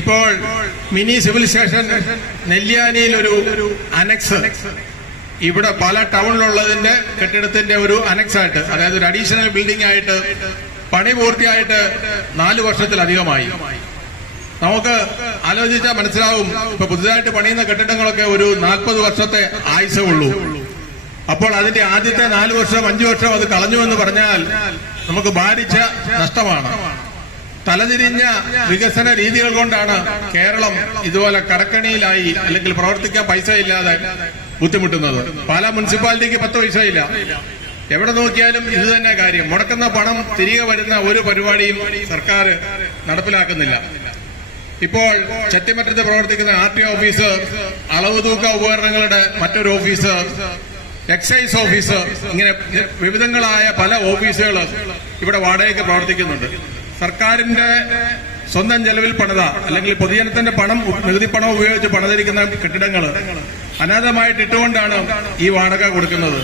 ഇപ്പോൾ mini civil station നെല്ലിയാനിയിൽ ഒരു annexe, ഇവിടെ പല ടൗണിലുള്ളതിന്റെ കെട്ടിടത്തിന്റെ ഒരു അനക്സ് ആയിട്ട്, അതായത് ഒരു അഡീഷണൽ ബിൽഡിംഗ് ആയിട്ട് പണി പൂർത്തിയായിട്ട് 4 വർഷത്തിലധികമായി. നമുക്ക് ആലോചിച്ചാൽ മനസ്സിലാവും, ഇപ്പൊ പുതുതായിട്ട് പണിയുന്ന കെട്ടിടങ്ങളൊക്കെ ഒരു 40 വർഷത്തെ ആയുസേ ഉള്ളൂ. അപ്പോൾ അതിന്റെ ആദ്യത്തെ 4 വർഷം 5 വർഷം അത് കളഞ്ഞു എന്ന് പറഞ്ഞാൽ നമുക്ക് ഭാരിച്ച നഷ്ടമാണ്. തലതിരിഞ്ഞ വികസന രീതികൾ കൊണ്ടാണ് കേരളം ഇതുപോലെ കടക്കണിയിലായി, അല്ലെങ്കിൽ പ്രവർത്തിക്കാൻ പൈസ ഇല്ലാതെ ബുദ്ധിമുട്ടുന്നത്. പാലാ മുനിസിപ്പാലിറ്റിക്ക് 10 പൈസയില്ല. എവിടെ നോക്കിയാലും ഇത് തന്നെ കാര്യം. മുടക്കുന്ന പണം തിരികെ വരുന്ന ഒരു പരിപാടിയും സർക്കാർ നടപ്പിലാക്കുന്നില്ല. ഇപ്പോൾ ചെത്തിമറ്റത്ത് പ്രവർത്തിക്കുന്ന RTO ഓഫീസ്, അളവ് തൂക്ക ഉപകരണങ്ങളുടെ മറ്റൊരു ഓഫീസ്, എക്സൈസ് ഓഫീസ്, ഇങ്ങനെ വിവിധങ്ങളായ പല ഓഫീസുകൾ ഇവിടെ വാടകയ്ക്ക് പ്രവർത്തിക്കുന്നുണ്ട്. സർക്കാരിന്റെ സ്വന്തം ചെലവിൽ പണിത, അല്ലെങ്കിൽ പൊതുജനത്തിന്റെ പണം, നികുതി പണം ഉപയോഗിച്ച് പണിതിരിക്കുന്ന കെട്ടിടങ്ങൾ അനാഥമായിട്ട് ഇട്ടുകൊണ്ടാണ് ഈ വാടക കൊടുക്കുന്നത്.